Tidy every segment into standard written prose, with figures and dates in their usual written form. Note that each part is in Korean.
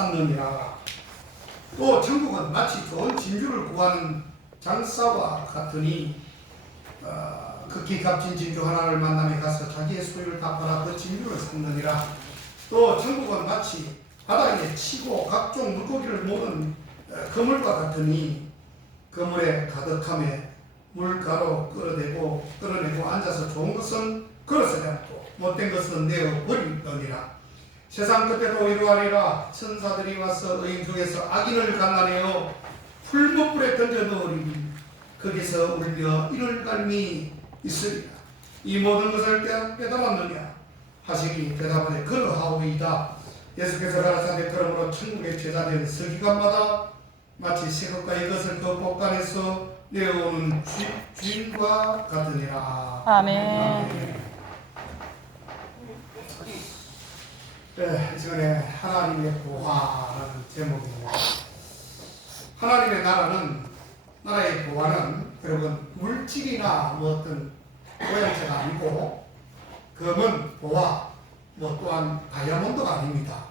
찾느니라. 또 천국은 마치 좋은 진주를 구하는 장사와 같으니 극히 값진 진주 하나를 만남에 가서 자기의 소유를 다 팔아 그 진주를 샀느니라. 또 천국은 마치 바닥에 치고 각종 물고기를 모는 그물과 같으니 그물에 가득함에 물가로 끌어내고 앉아서 좋은 것은 그릇에 담고 못된 것은 내어 버리더니라. 세상 끝에도 이러하리라. 천사들이 와서 의인 중에서 악인을 갈라내어 풀무불에 던져 넣으리니 거기서 울며 이를 갈미 있으리라. 이 모든 것을 깨달았느냐 하시니 대답하되 그러하오이다. 예수께서 가라사대 그러므로 천국의 제자된 서기관마다 마치 새것과 이것을 그 곳간에서 내어오는 주인과 같으니라. 아멘. 네, 이 시간에 하나님의 보화라는 제목입니다. 하나님의 나라의 보화는 여러분 물질이나 어떤 모양새가 아니고 금은 보화, 또한 다이아몬드가 아닙니다.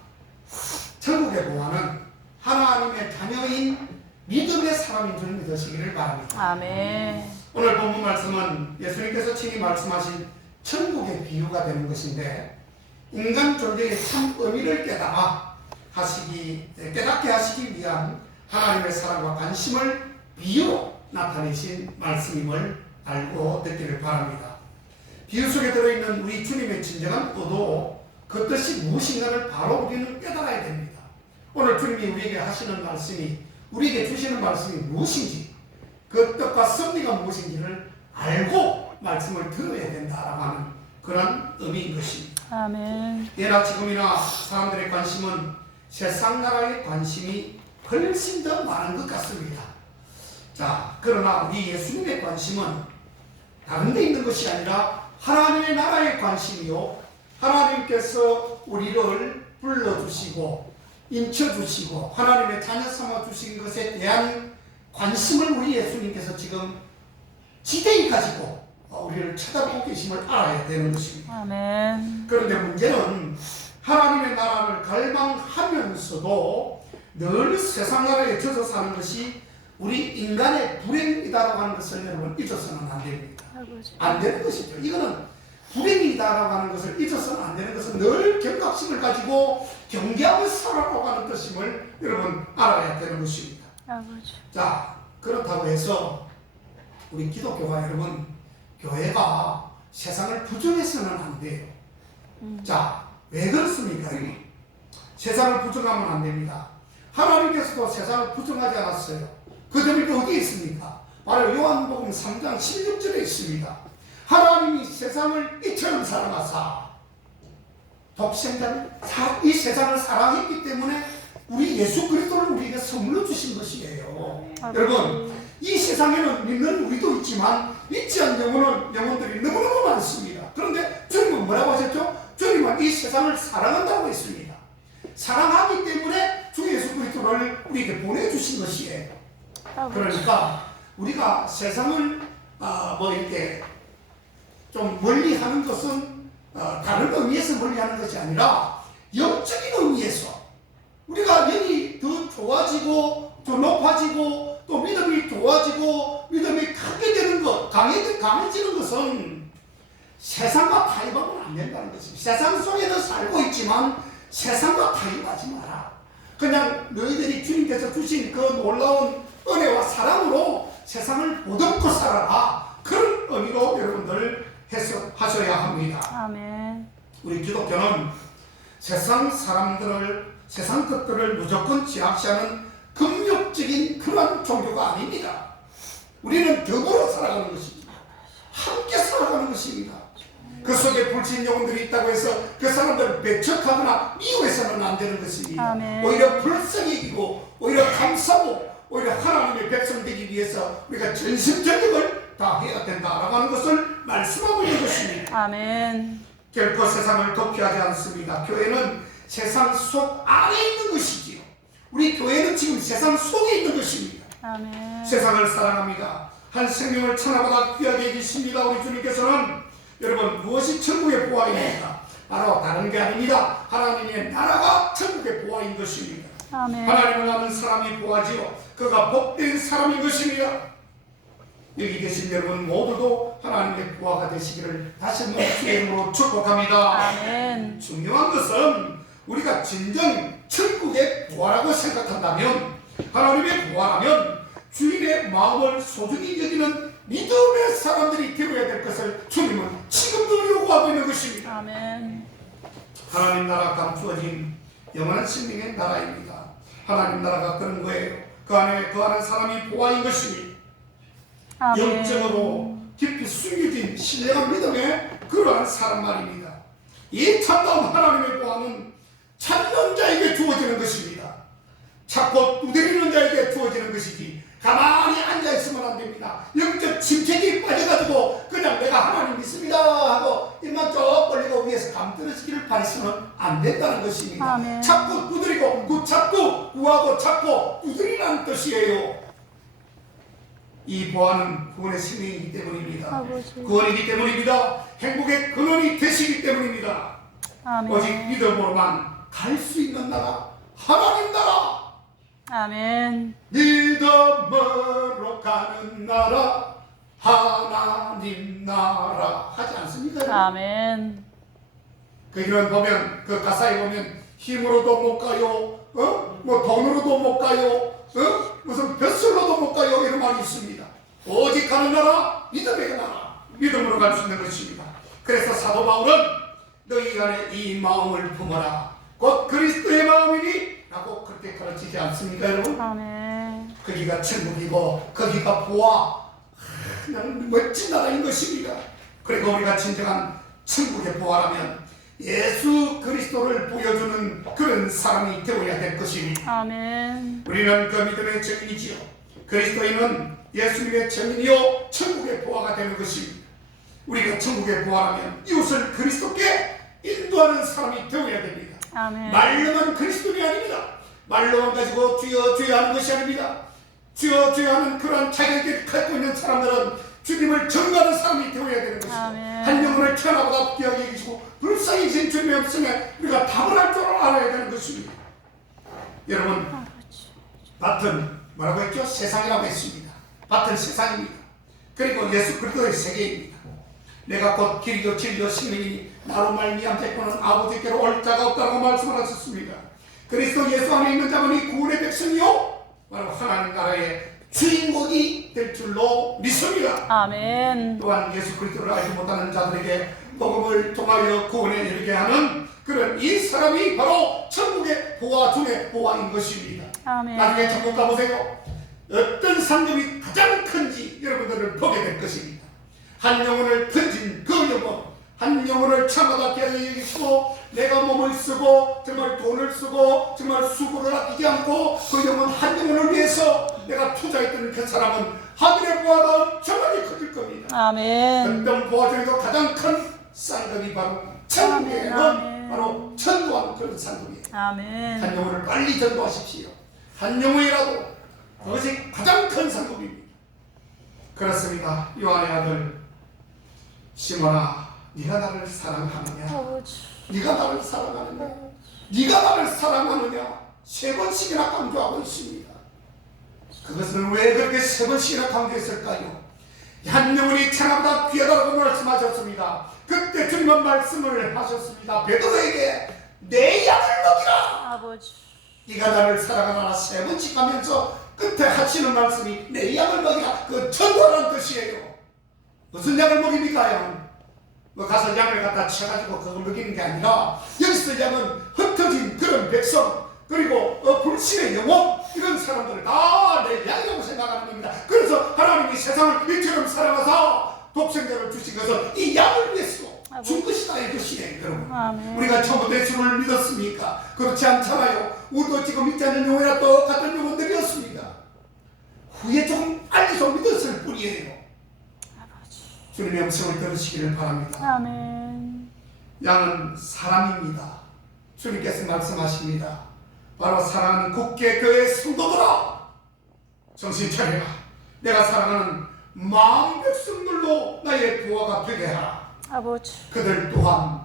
천국의 보화는 하나님의 자녀인 믿음의 사람인 줄 믿으시기를 바랍니다. 아멘. 오늘 본문 말씀은 예수님께서 친히 말씀하신 천국의 비유가 되는 것인데 인간 존재의 참 의미를 깨닫게 하시기 위한 하나님의 사랑과 관심을 비유로 나타내신 말씀임을 알고 듣기를 바랍니다. 비유 속에 들어있는 우리 주님의 진정한 의도, 그 뜻이 무엇인가를 바로 우리는 깨달아야 됩니다. 오늘 주님이 우리에게 하시는 말씀이, 우리에게 주시는 말씀이 무엇인지, 그 뜻과 섭리가 무엇인지를 알고 말씀을 들어야 된다라고 하는 그런 의미인 것입니다. 아멘. 예나 지금이나 사람들의 관심은 세상 나라의 관심이 훨씬 더 많은 것 같습니다. 자, 그러나 우리 예수님의 관심은 다른 데 있는 것이 아니라 하나님의 나라의 관심이요, 하나님께서 우리를 불러주시고 인쳐주시고 하나님의 자녀 삼아주신 것에 대한 관심을 우리 예수님께서 지금 지대히 가지고 우리를 쳐다보고 계심을 알아야 되는 것입니다. 아멘. 그런데 문제는 하나님의 나라를 갈망하면서도 늘 세상 나라에 젖어 사는 것이 우리 인간의 불행이다라고 하는 것을 여러분 잊어서는 안 됩니다. 안 되는 것이죠. 이거는 불행이다라고 하는 것을 잊어서는 안 되는 것은 늘 경각심을 가지고 경계하며 살아가고 하는 것임을 여러분 알아야 되는 것입니다. 아버지. 자, 그렇다고 해서 우리 기독교가 여러분, 교회가 세상을 부정해서는 안 돼요. 자, 왜 그렇습니까? 세상을 부정하면 안 됩니다. 하나님께서도 세상을 부정하지 않았어요. 그 점이 어디에 있습니까? 바로 요한복음 3장 16절에 있습니다. 하나님이 세상을 이처럼 사랑하사 독생자를 이 세상을 사랑했기 때문에 우리 예수 그리스도를 우리에게 선물로 주신 것이에요. 여러분, 이 세상에는 믿는 우리도 있지만 믿지 않는 영혼들이 너무너무 많습니다. 그런데 주님은 뭐라고 하셨죠? 주님은 이 세상을 사랑한다고 했습니다. 사랑하기 때문에 주 예수 그리스도를 우리에게 보내주신 것이에요. 그러니까 우리가 세상을 이렇게 좀 멀리하는 것은 다른 의미에서 멀리하는 것이 아니라 영적인 의미에서 우리가 영이 더 좋아지고 더 높아지고 또 믿음이 좋아지고 믿음이 크게 되는 것, 강해지는 것은 세상과 타협하면 안 된다는 것입니다. 세상 속에는 살고 있지만 세상과 타협하지 마라. 그냥 너희들이 주님께서 주신 그 놀라운 은혜와 사랑으로 세상을 보듬고 살아라. 그런 의미로 여러분들 해석하셔야 합니다. 아멘. 우리 기독교는 세상 것들을 무조건 제압시하는 금욕적인 그런 종교가 아닙니다. 우리는 덕으로 살아가는 것입니다. 함께 살아가는 것입니다. 그 속에 불신 영혼들이 있다고 해서 그 사람들을 배척하거나 미워해서는 안 되는 것입니다. 아멘. 오히려 불쌍히기고 오히려 감사하고 오히려 하나님의 백성 되기 위해서 우리가 전심전력을 다해야 된다라고 하는 것을 말씀하고 있는 것입니다. 아멘. 결코 세상을 도피하지 않습니다. 교회는 세상 속 안에 있는 것이지요. 우리 교회는 지금 세상 속에 있는 것입니다. 아멘. 세상을 사랑합니다. 한 생명을 천하보다 귀하게 여기십니다. 우리 주님께서는 여러분 무엇이 천국의 보화입니까? 바로 다른 게 아닙니다. 하나님의 나라가 천국의 보화인 것입니다. 아멘. 하나님을 아는 사람이 보아지요 그가 복된 사람인 것입니다. 여기 계신 여러분 모두도 하나님의 보아가 되시기를 다시 한번 주의 이름으로 축복합니다. 아멘. 중요한 것은 우리가 진정 천국의 보아라고 생각한다면, 하나님의 보아라면 주인의 마음을 소중히 여기는 믿음의 사람들이 되어야 될 것을 주님은 지금도 요구하고 있는 것입니다. 아멘. 하나님 나라 감추어진 영원한 생명의 나라입니다. 하나님 나라가 그런 거예요. 그 안에 거하는 사람이 보아인 것입니다. 아멘. 영적으로 깊이 숨겨진 신뢰와 믿음의 그러한 사람 말입니다. 이 참다운 하나님의 보아는 찾는 자에게 주어지는 것입니다. 찾고 두드리는 자에게 주어지는 것이지 가만히 앉아있으면 안 됩니다. 영적 침체기 빠져가지고 그냥 내가 하나님 믿습니다 하고 입만 쭉 벌리고 위에서 감 떨어지기를 바라서는 안 된다는 것입니다. 아멘. 찾고 두드리고 찾고 구하고 찾고 두드리라는 뜻이에요. 이 보아는 구원의 생명이기 때문입니다. 아버지. 구원이기 때문입니다. 행복의 근원이 되시기 때문입니다. 아멘. 오직 믿음으로만 갈 수 있는 나라, 하나님 나라. 아멘. 믿음으로 가는 나라, 하나님 나라 하지 않습니까? 아멘. 거기는 보면 그 가사에 보면 힘으로도 못 가요, 뭐 돈으로도 못 가요, 무슨 벼슬로도 못 가요 이런 말이 있습니다. 오직 가는 나라, 믿음의 나라, 믿음으로 갈 수 있는 것입니다. 그래서 사도 바울은 너희 안에 이 마음을 품어라, 곧 그리스도의 마음이니 라고 그렇게 가르치지 않습니까 여러분? 아멘. 거기가 천국이고 거기가 보아, 나는 멋진 나라인 것입니다. 그리고 우리가 진정한 천국의 보아라면 예수 그리스도를 보여주는 그런 사람이 되어야 될 것입니다. 아멘. 우리는 그 믿음의 증인이지요. 그리스도인은 예수님의 증인이요 천국의 보아가 되는 것입니다. 우리가 천국의 보아라면 이웃을 그리스도께 인도하는 사람이 되어야 됩니다. 아멘. 말로만 그리스도인이 아닙니다. 말로만 가지고 주여 주여 하는 것이 아닙니다. 주여 주여 하는 그런 자격을 갖고 있는 사람들은 주님을 전가하는 사람이 되어야 되는 것입니다. 아멘. 한 영혼을 태어나보다 귀하게 여기시고 불쌍히 진 주님이 없으면 우리가 답을 할 줄 알아야 되는 것입니다. 여러분, 밭은 뭐라고 했죠? 세상이라고 했습니다. 밭은 세상입니다. 그리고 예수 그리스도의 세계입니다. 내가 곧 길이요 진리요 생명이니 나로 말미암 자꾸는 아버지께로 올 자가 없다고 말씀을 하셨습니다. 그리스도 예수 안에 있는 자만이 구원의 백성이요 바로 하나님 나라의 주인공이 될 줄로 믿습니다. 아멘. 또한 예수 그리스도를 알지 못하는 자들에게 복음을 통하여 구원에 이르게 하는 그런 이 사람이 바로 천국의 보아 중의 보아인 것입니다. 아멘. 나중에 천국 가보세요. 어떤 상급이 가장 큰지 여러분들을 보게 될 것입니다. 한 영혼을 던진 그 영혼, 한 영혼을 참마다 여기시고 내가 몸을 쓰고 정말 돈을 쓰고 정말 수고를 아끼지 않고 그 영혼 한 영혼을 위해서 내가 투자했던 그 사람은 하늘의 보아가 엄청나게 커질 겁니다. 아멘. 어떤 보아 중에서 가장 큰 상급이 바로 천국에 아멘. 바로 전도하는 그런 상급이에요. 아멘. 한 영혼을 빨리 전도하십시오. 한 영혼이라도 그것이 가장 큰 상급입니다. 그렇습니다. 요한의 아들 시몬아, 네가 나를 사랑하느냐? 아버지. 네가 나를 사랑하느냐? 네가 나를 사랑하느냐? 세 번씩이나 강조하고 있습니다. 그것은 왜 그렇게 세 번씩이나 강조했을까요? 한 영혼이 천하보다 귀하다고 말씀하셨습니다. 그때 주님은 말씀을 하셨습니다. 베드로에게 내 양을 먹이라. 아버지. 네가 나를 사랑하라 세 번씩 하면서 끝에 하시는 말씀이 내 양을 먹이라. 그 전도라는 뜻이에요. 무슨 양을 먹입니까? 양? 뭐 가서 양을 갖다 쳐가지고 그걸 먹이는 게 아니라 여기서 양은 흩어진 그런 백성 그리고 불신의 영혼 이런 사람들을 다 내 양이라고 생각하는 겁니다. 그래서 하나님이 세상을 이처럼 사랑하사 독생자를 주신 것은 이 양을 위해서 준 것이다 이것이에요. 여러분, 아멘. 우리가 처음부터 예수를 믿었습니까? 그렇지 않잖아요. 우리도 지금 믿지 않는 영혼이나 똑같은 영혼들이었습니다. 후에 좀 알리 좀 믿었을 뿐이에요. 주님의 음성을 들으시기를 바랍니다. 아멘. 양은 사람입니다. 주님께서 말씀하십니다. 바로 사랑하는 국계 교회 성도들아, 정신 차려라. 내가 사랑하는 마음 백성들로 나의 부하가 되게 하라. 아버지. 그들 또한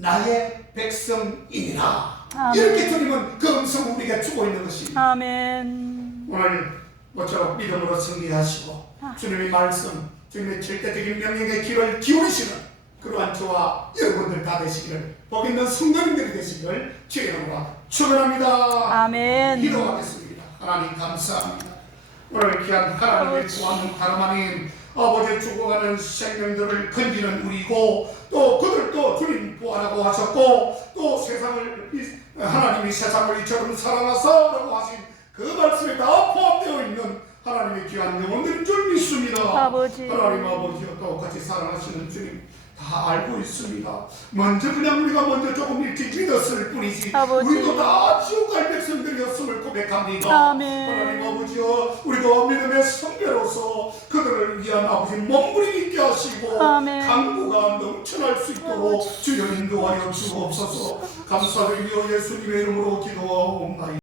나의 백성이니라. 아멘. 이렇게 주님은 그 음성을 우리에게 주고 있는 것입니다. 아멘. 오늘 모처럼 믿음으로 승리하시고 주님의 말씀, 주님의 절대적인 명령에 귀를 기울이시는 그러한 저와 여러분들 다 되시기를, 복 있는 성도님들이 되시기를 주의 이름으로 축원합니다. 아멘. 기도하겠습니다. 하나님 감사합니다. 오늘 귀한 하나님의 구하는 하나님, 아버지 죽어가는 생명들을 건지는 우리고, 또 그들도 주님 부활하고 하셨고, 또 세상을 하나님이 세상을 이처럼 사랑하사라고 하신 그 말씀에 다 포함되어 있는 하나님의 귀한 영혼들인 줄 믿습니다. 아버지. 하나님 아버지와 똑같이 사랑하시는 주님 다 알고 있습니다. 먼저 그냥 우리가 먼저 조금 일찍 믿었을 뿐이지 아버지. 우리도 다 지옥 갈 백성들이었음을 고백합니다. 아멘. 하나님 아버지여, 우리도 믿음의 선배로서 그들을 위한 아버지 몸부림 있게 하시고 아멘. 강구가 넘쳐날 수 있도록 주여 인도하여 주옵소서. 감사드리며 예수님의 이름으로 기도하옵나이다.